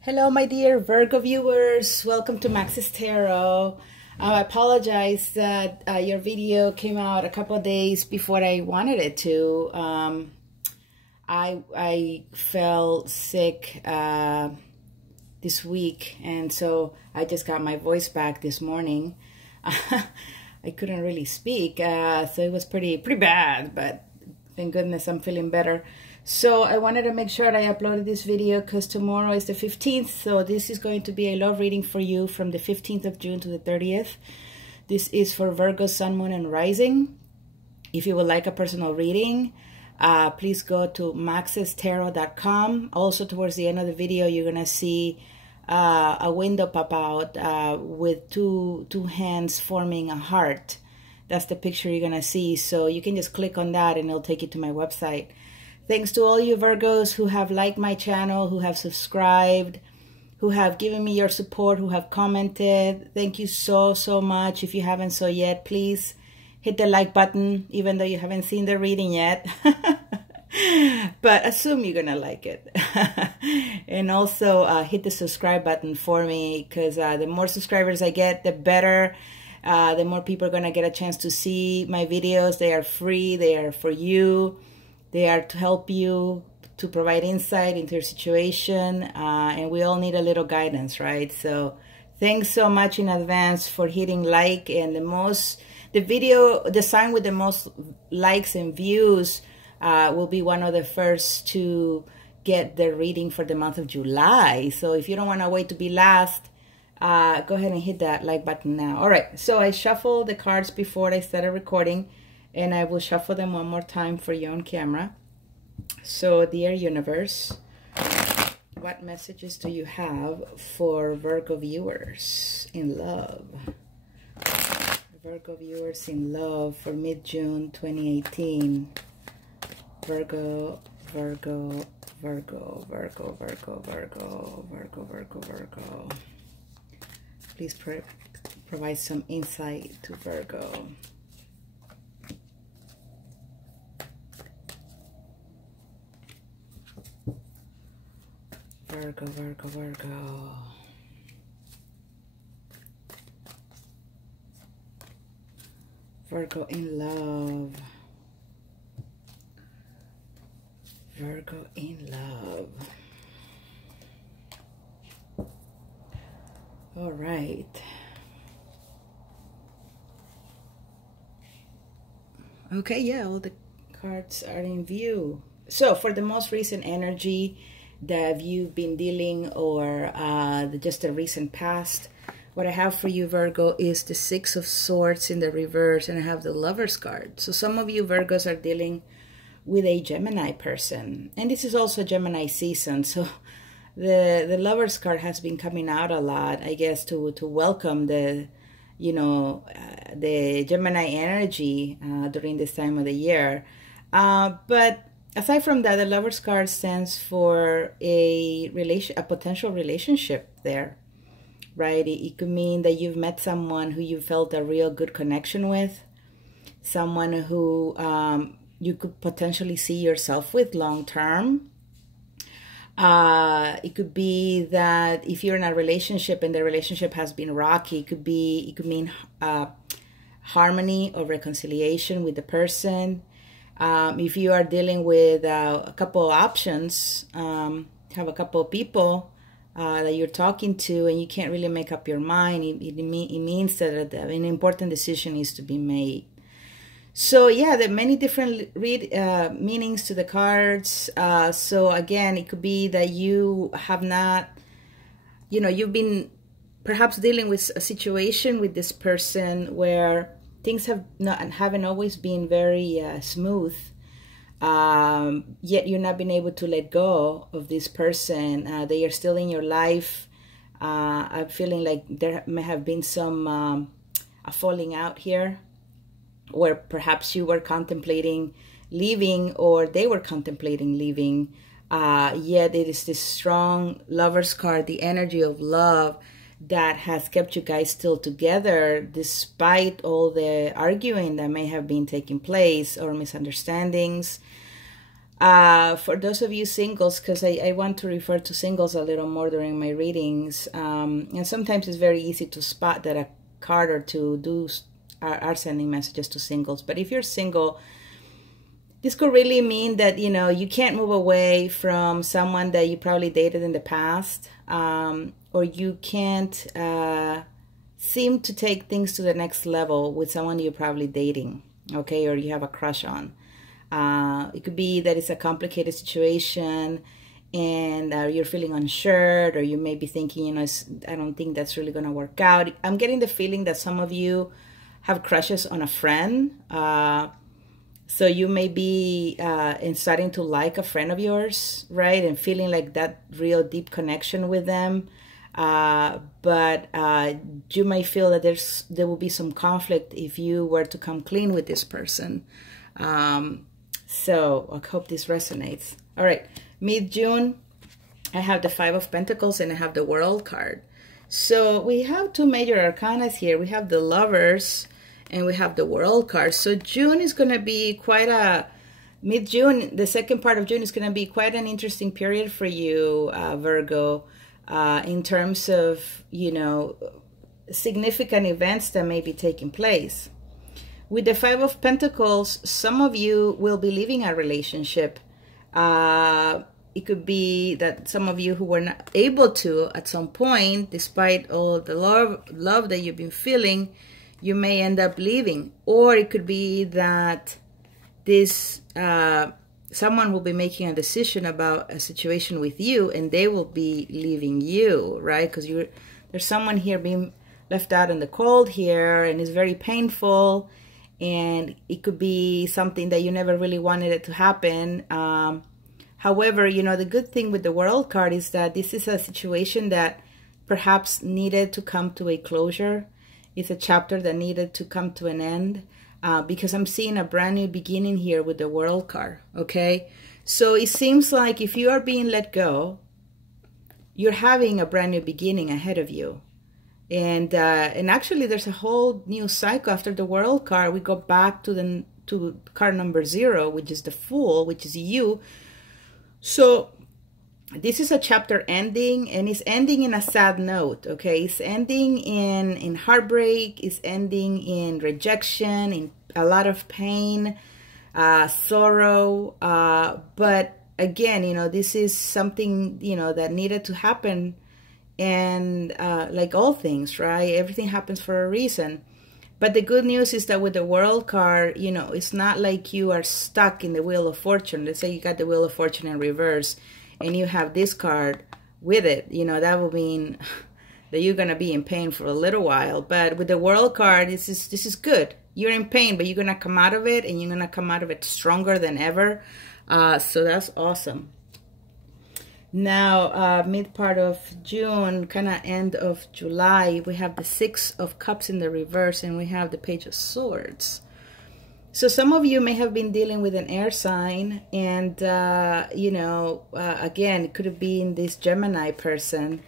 Hello, my dear Virgo viewers. Welcome to Max's Tarot. I apologize that your video came out a couple of days before I wanted it to. I fell sick this week, and so I just got my voice back this morning. I couldn't really speak, so it was pretty bad, but thank goodness I'm feeling better. So I wanted to make sure that I uploaded this video because tomorrow is the 15th. So this is going to be a love reading for you from the 15th of June to the 30th. This is for Virgo, Sun, Moon, and Rising. If you would like a personal reading, please go to maxestarot.com. Also, towards the end of the video, you're going to see a window pop out with two hands forming a heart. That's the picture you're going to see. So you can just click on that and it'll take you to my website. Thanks to all you Virgos who have liked my channel, who have subscribed, who have given me your support, who have commented. Thank you so much. If you haven't so yet, please hit the like button, even though you haven't seen the reading yet. But assume you're going to like it. And also hit the subscribe button for me, because the more subscribers I get, the better. The more people are going to get a chance to see my videos. They are free. They are for you. They are to help you, to provide insight into your situation, and we all need a little guidance, right? So thanks so much in advance for hitting like, and the sign with the most likes and views will be one of the first to get the reading for the month of July. So if you don't want to wait to be last, go ahead and hit that like button now. All right, so I shuffled the cards before I started recording, and I will shuffle them one more time for you on camera. So, dear universe, what messages do you have for Virgo viewers in love? Virgo viewers in love for mid-June 2018. Virgo, Virgo, Virgo, Virgo, Virgo, Virgo, Virgo, Virgo, Virgo. Please provide some insight to Virgo. Virgo, Virgo, Virgo. Virgo in love. Virgo in love. All right. Okay, yeah, all the cards are in view. So for the most recent energy that you've been dealing, or just the recent past, what I have for you, Virgo, is the Six of Swords in the reverse, and I have the Lover's card. So some of you Virgos are dealing with a Gemini person, and this is also Gemini season, so the Lover's card has been coming out a lot, I guess, to welcome the the Gemini energy during this time of the year. But aside from that, the Lover's card stands for a potential relationship there, right? It could mean that you've met someone who you felt a real good connection with, someone who you could potentially see yourself with long term. It could be that if you're in a relationship and the relationship has been rocky, it could mean harmony or reconciliation with the person. If you are dealing with a couple of options, have a couple of people that you're talking to and you can't really make up your mind, it means that an important decision is to be made. So yeah, there are many different meanings to the cards. So again, it could be that you have not, you've been perhaps dealing with a situation with this person where things haven't always been very smooth, yet you've not been able to let go of this person. They are still in your life. I'm feeling like there may have been some a falling out here, where perhaps you were contemplating leaving, or they were contemplating leaving, yet it is this strong Lover's card, the energy of love, that has kept you guys still together despite all the arguing that may have been taking place, or misunderstandings. For those of you singles, because I want to refer to singles a little more during my readings, and sometimes it's very easy to spot that a card or two are sending messages to singles. But if you're single, this could really mean that, you know, you can't move away from someone that you probably dated in the past, or you can't seem to take things to the next level with someone you're probably dating, okay, or you have a crush on. It could be that it's a complicated situation and you're feeling unsure, or you may be thinking, you know, I don't think that's really going to work out. I'm getting the feeling that some of you have crushes on a friend. So you may be starting to like a friend of yours, right? And feeling like that real deep connection with them. But you may feel that there will be some conflict if you were to come clean with this person. So I hope this resonates. All right, mid-June, I have the Five of Pentacles and I have the World card. So we have two major arcana here. We have the Lovers and we have the World card. So June is going to be quite a, mid-June, the second part of June is going to be quite an interesting period for you, Virgo, in terms of, you know, significant events that may be taking place. With the Five of Pentacles, some of you will be leaving a relationship. It could be that some of you who were not able to at some point, despite all the love that you've been feeling, you may end up leaving. Or it could be that this someone will be making a decision about a situation with you and they will be leaving you, right? Because there's someone here being left out in the cold here, and it's very painful. And it could be something that you never really wanted it to happen. However, you know, the good thing with the World card is that this is a situation that perhaps needed to come to a closure. It's a chapter that needed to come to an end, because I'm seeing a brand new beginning here with the World card, okay? So it seems like if you are being let go, you're having a brand new beginning ahead of you. And actually there's a whole new cycle after the World card. We go back to card number 0, which is the Fool, which is you. So this is a chapter ending, and it's ending in a sad note, okay? It's ending in heartbreak, it's ending in rejection, in a lot of pain, sorrow. But again, you know, this is something, you know, that needed to happen. And like all things, right? Everything happens for a reason. But the good news is that with the World card, you know, it's not like you are stuck in the Wheel of Fortune. Let's say you got the Wheel of Fortune in reverse and you have this card with it. You know, that will mean that you're going to be in pain for a little while. But with the World card, this is good. You're in pain, but you're going to come out of it, and you're going to come out of it stronger than ever. So that's awesome. Now, mid part of June, kind of end of July, we have the Six of Cups in the reverse, and we have the Page of Swords. So some of you may have been dealing with an air sign, and, you know, again, it could have been this Gemini person,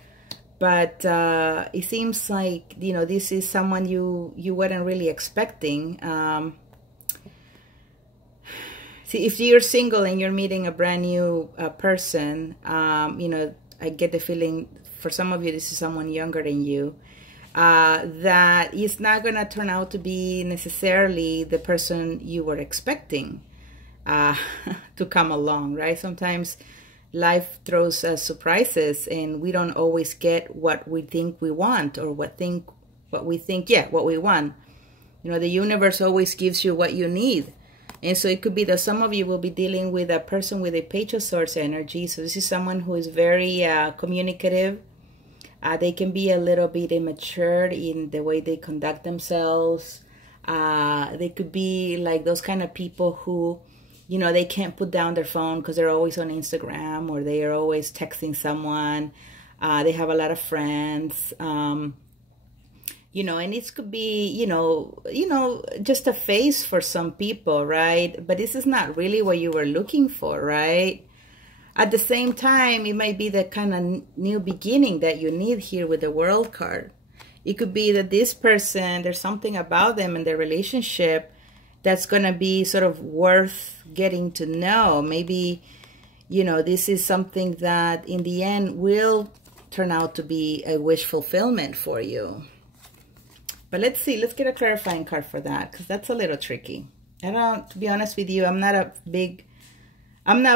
but it seems like, you know, this is someone you weren't really expecting. See, if you're single and you're meeting a brand new person, you know, I get the feeling for some of you, this is someone younger than you, that it's not going to turn out to be necessarily the person you were expecting to come along, right? Sometimes life throws us surprises, and we don't always get what we think we want, or what we want. You know, the universe always gives you what you need. And so it could be that some of you will be dealing with a person with a Page of Swords energy. So this is someone who is very communicative. They can be a little bit immature in the way they conduct themselves. They could be like those kind of people who, you know, they can't put down their phone because they're always on Instagram, or they are always texting someone. They have a lot of friends. You know, and it could be, you know, just a phase for some people, right? But this is not really what you were looking for, right? At the same time, it might be the kind of new beginning that you need here with the World card. It could be that this person, there's something about them in their relationship that's going to be sort of worth getting to know. Maybe, you know, this is something that in the end will turn out to be a wish fulfillment for you. But let's see, let's get a clarifying card for that, because that's a little tricky. I don't, to be honest with you, I'm not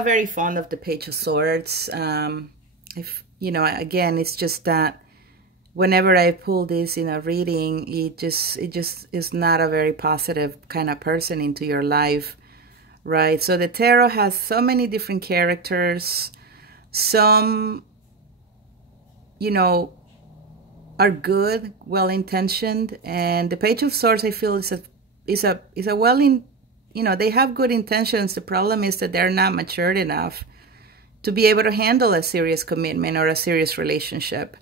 very fond of the Page of Swords. If, you know, again, it's just that whenever I pull this in a reading, it just is not a very positive kind of person into your life, right? So the tarot has so many different characters. Some, you know, are good, well-intentioned, and the Page of Swords, I feel, is a you know, they have good intentions. The problem is that they're not matured enough to be able to handle a serious commitment or a serious relationship.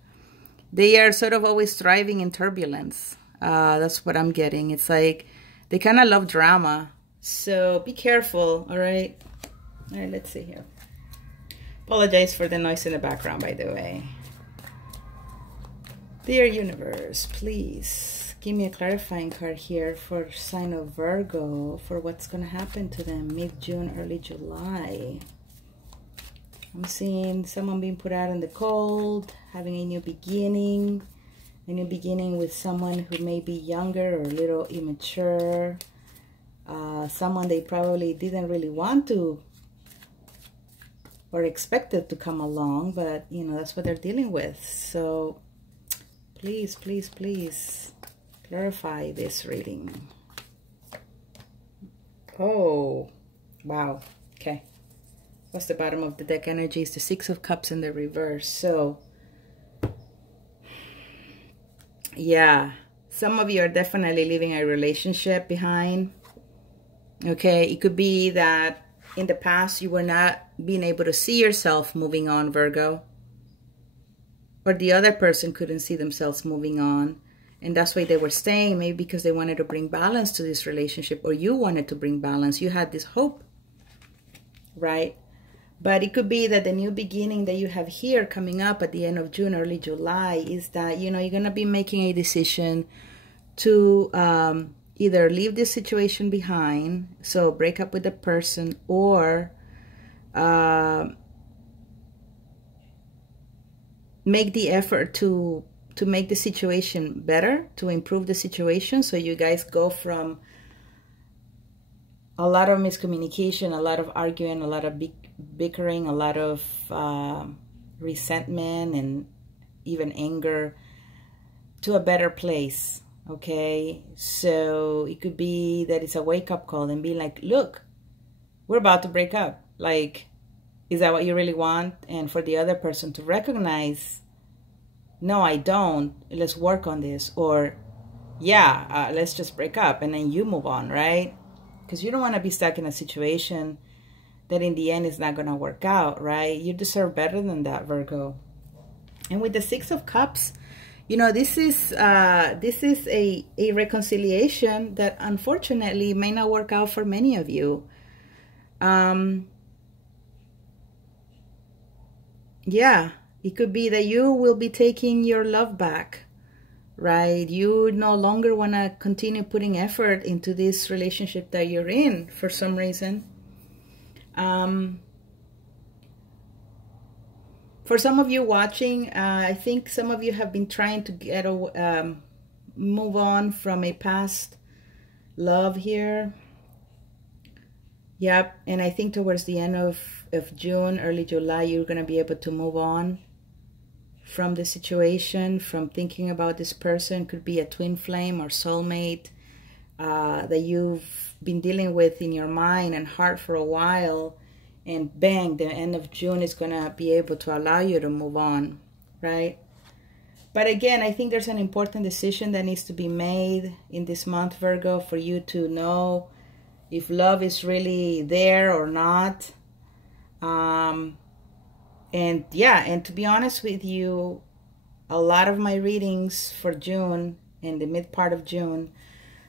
They are sort of always thriving in turbulence. That's what I'm getting. It's like they kind of love drama. So be careful, all right? All right, let's see here. Apologize for the noise in the background, by the way. Dear universe, please give me a clarifying card here for sign of Virgo, for what's going to happen to them mid-June, early July. I'm seeing someone being put out in the cold, having a new beginning with someone who may be younger or a little immature, someone they probably didn't really want to or expected to come along, but, you know, that's what they're dealing with. So please, please, please clarify this reading. Oh, wow. Okay. What's the bottom of the deck energy? It's the Six of Cups in the reverse. So, yeah, some of you are definitely leaving a relationship behind. Okay, it could be that in the past you were not being able to see yourself moving on, Virgo. Or the other person couldn't see themselves moving on. And that's why they were staying, maybe because they wanted to bring balance to this relationship, or you wanted to bring balance. You had this hope, right? But it could be that the new beginning that you have here coming up at the end of June, early July, is that, you know, you're going to be making a decision to either leave this situation behind, so break up with the person, or make the effort to make the situation better, to improve the situation, so you guys go from a lot of miscommunication, a lot of arguing, a lot of bickering, a lot of resentment and even anger, to a better place. Okay, so it could be that it's a wake-up call and be like, look, we're about to break up. Like, is that what you really want? And for the other person to recognize, no, I don't, let's work on this. Or, yeah, let's just break up, and then you move on, right? Because you don't want to be stuck in a situation that in the end is not going to work out, right? You deserve better than that, Virgo. And with the Six of Cups, you know, this is a reconciliation that unfortunately may not work out for many of you. Yeah, it could be that you will be taking your love back, right? You no longer want to continue putting effort into this relationship that you're in for some reason. For some of you watching, I think some of you have been trying to get a move on from a past love here. Yep, and I think towards the end of June, early July, you're going to be able to move on from the situation, from thinking about this person. Could be a twin flame or soulmate that you've been dealing with in your mind and heart for a while. And bang, the end of June is going to be able to allow you to move on, right? But again, I think there's an important decision that needs to be made in this month, Virgo, for you to know if love is really there or not. And yeah, and to be honest with you, a lot of my readings for June and the mid part of June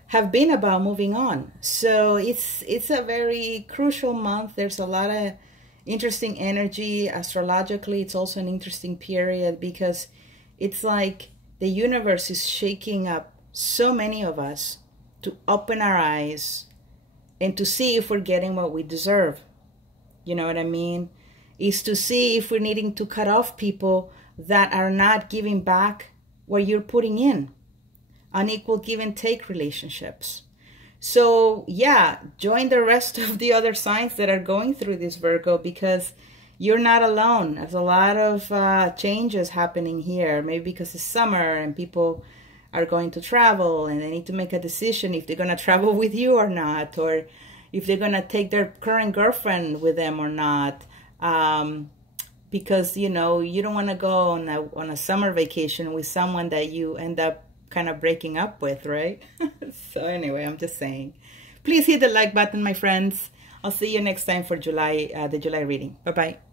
have been about moving on. So it's a very crucial month. There's a lot of interesting energy. Astrologically, it's also an interesting period because it's like the universe is shaking up so many of us to open our eyes and to see if we're getting what we deserve. You know what I mean? Is to see if we're needing to cut off people that are not giving back what you're putting in. Unequal give and take relationships. So yeah, join the rest of the other signs that are going through this, Virgo, because you're not alone. There's a lot of changes happening here. Maybe because it's summer and people are going to travel and they need to make a decision if they're going to travel with you or not, or if they're going to take their current girlfriend with them or not. Because, you know, you don't want to go on a summer vacation with someone that you end up kind of breaking up with, right? So anyway, I'm just saying. Please hit the like button, my friends. I'll see you next time for the July reading. Bye-bye.